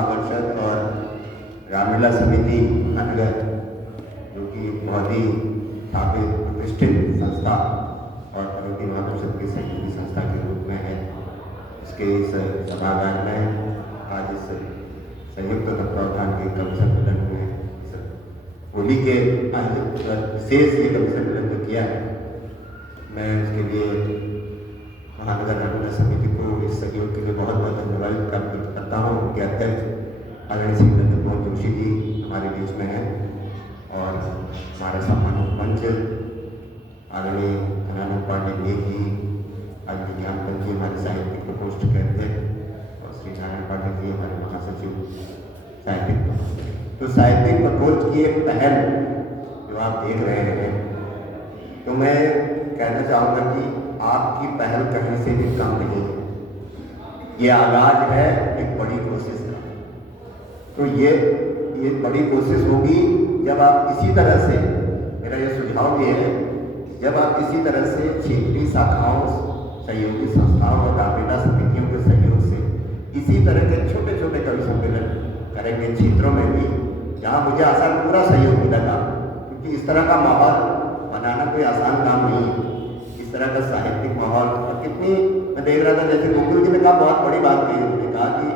महापरिषद और रामलीला समिति अनगर, जो कि एक बहुत ही स्थापित प्रतिष्ठित संस्था और पार्वती महापरिषद की सहयोगी संस्था के रूप में है, इसके इस सभागार में आज इस संयुक्त तत्वावधान के कवि सम्मेलन में होली के विशेष ये कवि सम्मेलन जो किया है, मैं उसके लिए महानगर रामलीला समिति को इस सहयोग के लिए बहुत बहुत धन्यवाद ज्ञापित करता हूँ। उनके अध्यक्ष आदरणीय श्री नरेंद्र मोहन जोशी जी हमारे बीच में हैं और हमारे सम्मानित मंच आदरणीय धनानंद पांडे बेग जी, आदरणीय ज्ञानपंत जी हमारे साहित्यिक प्रकोष्ठ के अध्यक्ष और श्री नारायण पांडे जी हमारे महासचिव साहित्यिक। तो साहित्यिक प्रकोष्ठ की एक पहल जो आप देख रहे हैं, तो मैं कहना चाहूँगा कि आपकी पहल कहीं से भी कम नहीं है। ये आगाज है एक बड़ी कोशिश का। तो ये बड़ी कोशिश होगी जब आप इसी तरह से, मेरा ये सुझाव ये है, जब आप इसी तरह से क्षेत्रीय शाखाओं, सहयोगी संस्थाओं और रामलीला समितियों के सहयोग से इसी तरह के छोटे छोटे कवि सम्मेलन करेंगे क्षेत्रों में भी, जहाँ मुझे आसान पूरा सहयोग मिलेगा, क्योंकि इस तरह का माहौल बनाना कोई आसान काम नहीं है। इस तरह का साहित्यिक माहौल, और कितनी मैं देख रहा था, जैसे गोकुल जी ने कहा, बहुत बड़ी बात कही, उन्होंने कहा कि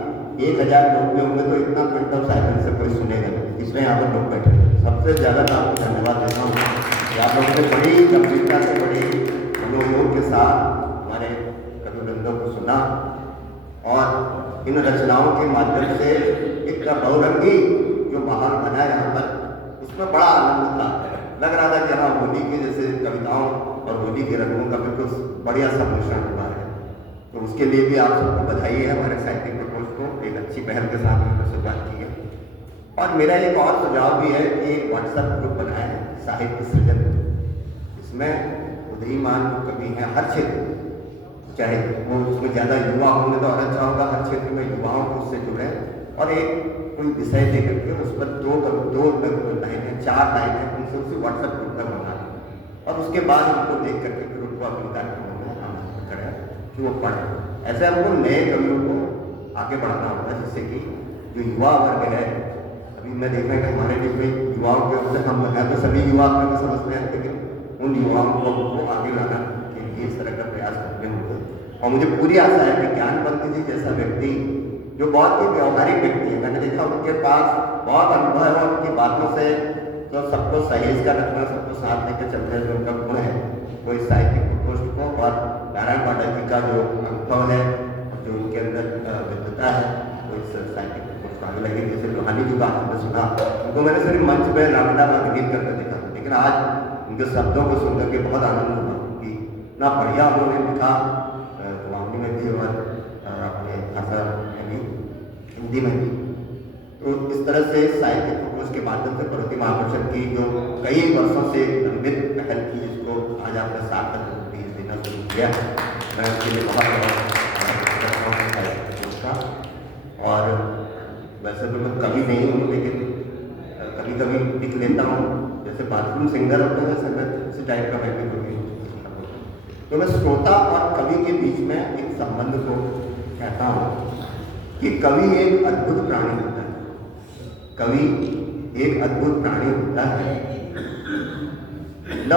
1000 लोग भी होंगे तो इतना क्विंटल साहित्य से कोई सुनेगा, इसमें यहाँ पर लोग बैठे हैं। सबसे ज़्यादा मैं आपको धन्यवाद देता हूँ कि आप लोगों ने बड़ी गंभीरता से, बड़ी मनोयोग के साथ हमारे कविवृंदों को सुना और इन रचनाओं के माध्यम से एक बहुरंगी जो माहौल बना है यहाँ पर, उसमें बड़ा आनंद था। लग रहा था कि हाँ, होली के जैसे कविताओं और होली के रंगों का बिल्कुल बढ़िया सम्मिश्रण हुआ है। तो उसके लिए भी आप सबको बधाई है, हमारे साहित्यिक प्रकोष्ठ को एक अच्छी पहल के साथ हमने शुरुआत की है। और मेरा एक और सुझाव भी है कि एक व्हाट्सएप ग्रुप बनाए साहित्य सृजन। इसमें उदयमान कवि हैं हर क्षेत्र, चाहे वो उसमें ज़्यादा युवा होंगे तो और अच्छा होगा, हर क्षेत्र में युवाओं को उससे जुड़ें और एक कोई विषय दे करके उस पर 2 लाइनें 4 लाइनें उनसे उसी व्हाट्सएप ग्रुप पर बना दें और उसके बाद उनको देख करके फिर उनको अपने कार्यक्रमों में आमंत्रित करें कि वो पढ़ें। ऐसे हमको नए कवियों को आगे बढ़ाना होगा, जिससे कि जो युवा वर्ग है, अभी मैं देख रहा कि हमारे बीच में युवाओं के अंदर हम हैं तो सभी युवा अपने को समझते हैं, लेकिन उन युवाओं को आगे लाना के लिए इस तरह का प्रयास करने होंगे। और मुझे पूरी आशा है कि ज्ञानपंत जी जैसा व्यक्ति, जो बहुत ही व्यवहारिक व्यक्ति है, मैंने देखा उनके पास बहुत अनुभव है और उनकी बातों से तो सबको सहेज कर रखना, सबको साथ लेकर चलते हैं, जो उनका गुण है, वो इस साहित्यिक प्रकोष्ठ को और नारायण पांडे जी का जो अनुभव है, जो उनके अंदर विद्वता है, वो इस साहित्यिक प्रकोष्ठ को आगे लगेगी। जैसे लोहानी जी का आपने सुना, उनको मैंने सिर्फ मंच पर रामलीला में अभिनीत करके देखा था, लेकिन आज उनके शब्दों को सुनकर के बहुत आनंद हुआ कि इतना बढ़िया उन्होंने लिखा, गुवाहाटी में भी और अपने भाषा में भी, हिंदी में भी। तो इस तरह से साहित्यिक प्रकोष्ठ के माध्यम से पार्वती महापरिषद की जो कई वर्षों से लंबित पहल की, जिसको आज आपने सार्थक रूप देना शुरू किया, मैं उसके लिए बहुत का। और वैसे तो मैं कभी नहीं हूँ, लेकिन कभी कभी लिख लेता हूँ, जैसे बाथरूम सिंगर होते हैं वैसे मैं उसी टाइप का मैं भी कभी हूँ। तो मैं श्रोता और कवि के बीच में एक संबंध को कहता हूँ कि कवि एक अद्भुत प्राणी होता है। कवि एक अद्भुत प्राणी होता है, न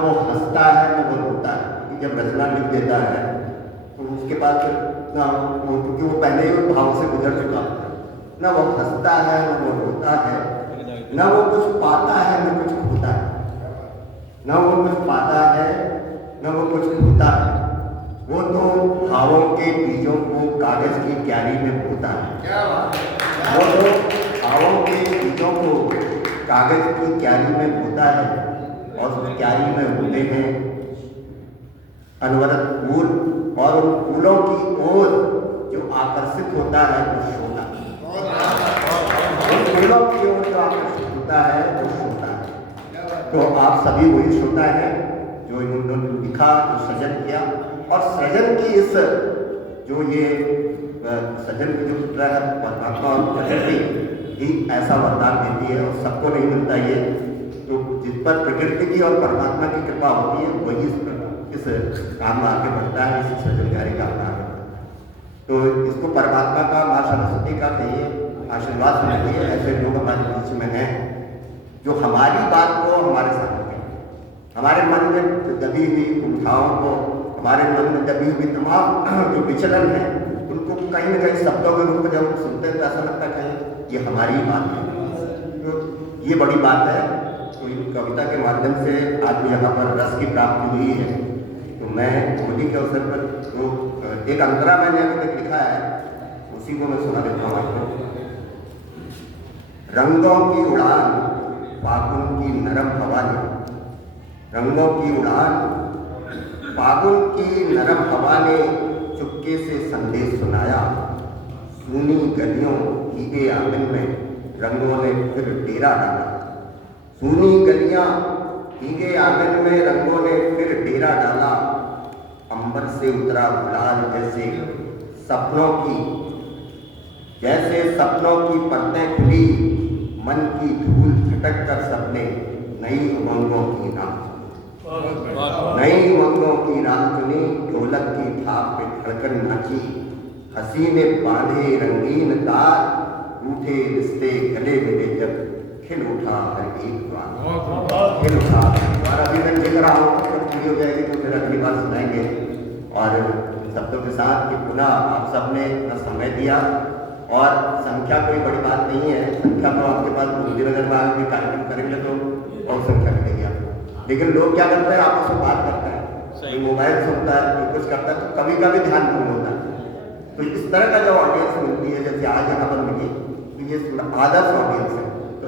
वो हंसता है न वो रोता है, क्योंकि जब रचना लिख देता है तो उसके बाद ना वो, क्योंकि वो पहले ही भाव से गुजर चुका होता है, न वो हंसता है न वो रोता है, न वो कुछ पाता है न कुछ खोता है, न वो कुछ पाता है न वो कुछ खोता है, वो तो भावों के बीजों को कागज की क्यारी में बोता है। वो तो भावों के बीजों को कागज की क्यारी में बोता है और उस क्यारी में होते हैं अनवरत फूल, और उन फूलों की ओर जो आकर्षित होता है वो श्रोता। उन फूलों की ओर जो आकर्षित होता है वो श्रोता है। तो आप सभी वही श्रोता हैं जो इन्होंने लिखा, जो सृजन किया, और सृजन की इस जो ये सृजन की जो मुद्रा है, परमात्मा और प्रकृति ही ऐसा वरदान देती है और सबको नहीं मिलता ये। तो जिस पर प्रकृति की और परमात्मा की कृपा होती है वही इस काम में आगे बढ़ता है, इस सृजन कार्य का आगे बढ़ता है। तो इसको परमात्मा का, माँ सरस्वती भक्ति का कहिए, आशीर्वाद सुनिए, ऐसे लोग हमारे बीच में हैं जो हमारी बात को हमारे साथ कहें, हमारे मन में दबी हुई कुंठाओं को, हमारे मन में दबी हुई तमाम जो विचलन है उनको कहीं न कहीं शब्दों के रूप में जब सुनते हैं तो ऐसा लगता है कहीं ये हमारी ही बात है। तो ये बड़ी बात है। तो इन कविता के माध्यम से आज यहाँ पर रस की प्राप्ति हुई है। तो मैं होली के अवसर पर जो एक अंतरा मैंने अभी तक लिखा है उसी को मैं सुना देता हूँ आपको। रंगों की उड़ान फागुन की नरम हवा ने, रंगों की उड़ान फागुन की नरम हवा ने चुपके से संदेश सुनाया। सूनी गलियों भीगे आंगन में रंगों ने फिर डेरा डाला। सूनी गलियां भीगे आंगन में रंगों ने फिर डेरा डाला। अंबर से उतरा गुलाल जैसे सपनों की परतें खुली, मन की धूल झटक कर सबने नई उमंगों की राह चुनी। ढोलक की थाप पे धड़कन नाची, हंसी ने बांधे रंगीन तार, रूठे रिश्ते गले मिले जब खिल उठा हर एक द्वार, खिल उठा। और अभी मैं लिख रहा हूँ, जब पूरी हो जाएगी तो फिर अगली बार सुनाएंगे। और शब्दों के साथ कि पुनः आप सबने इतना समय दिया, और संख्या कोई बड़ी बात नहीं है, संख्या तो आपके पास नगर में आगे कार्यक्रम करेंगे तो बहुत संख्या मिलेगी आपको। लेकिन लोग क्या करते हैं, आपस में बात करते हैं, कोई मोबाइल सुनता है, कोई कुछ करता है, तो कभी कभी ध्यान भंग होता है। तो इस तरह का जो ऑडियंस मिलती है, जैसे आज यहाँ पर मिली, तो ये आदर्श ऑडियंस है। तो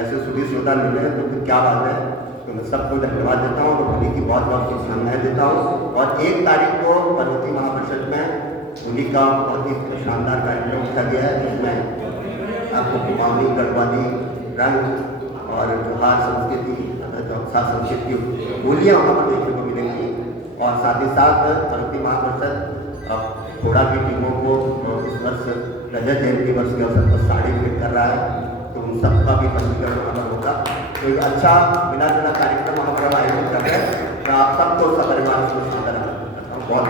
ऐसे सुधी श्रोता मिले तो फिर क्या बात है। तो मैं सबको धन्यवाद देता हूँ, तो होली की बहुत बहुत शुभकामनाएं देता हूँ। और 1 तारीख को पर्वतीय महापरिषद में होली का बहुत ही शानदार कार्यक्रम रखा गया है, जिसमें आपको कुमाऊनी, गढ़वाली, रंग और त्योहार संस्कृति, संस्कृति होलियाँ वहाँ पर देखने को मिलेंगी। और साथ ही साथ पर्वतीय महापरिषद घोड़ा की टीमों को इस वर्ष रजत जयंती वर्ष के अवसर पर साड़ी भेंट कर रहा है, तो उन सबका भी पंजीकरण वहाँ पर होगा। तो एक अच्छा मिला जुला कार्यक्रम वहाँ पर आयोजित कर रहे हैं। तो आप सबको सपरिवार बहुत